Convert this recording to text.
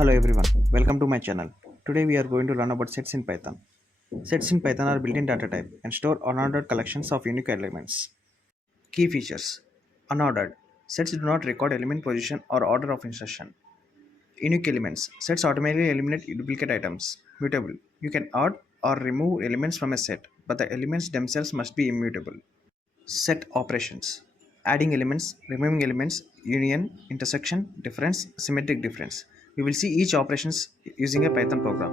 Hello everyone, welcome to my channel. Today we are going to learn about sets in Python. Sets in Python are built-in data type and store unordered collections of unique elements. Key features: unordered. Sets do not record element position or order of insertion. Unique elements. Sets automatically eliminate duplicate items. Mutable. You can add or remove elements from a set, but the elements themselves must be immutable. Set operations: adding elements, removing elements, union, intersection, difference, symmetric difference. We will see each operations using a Python program.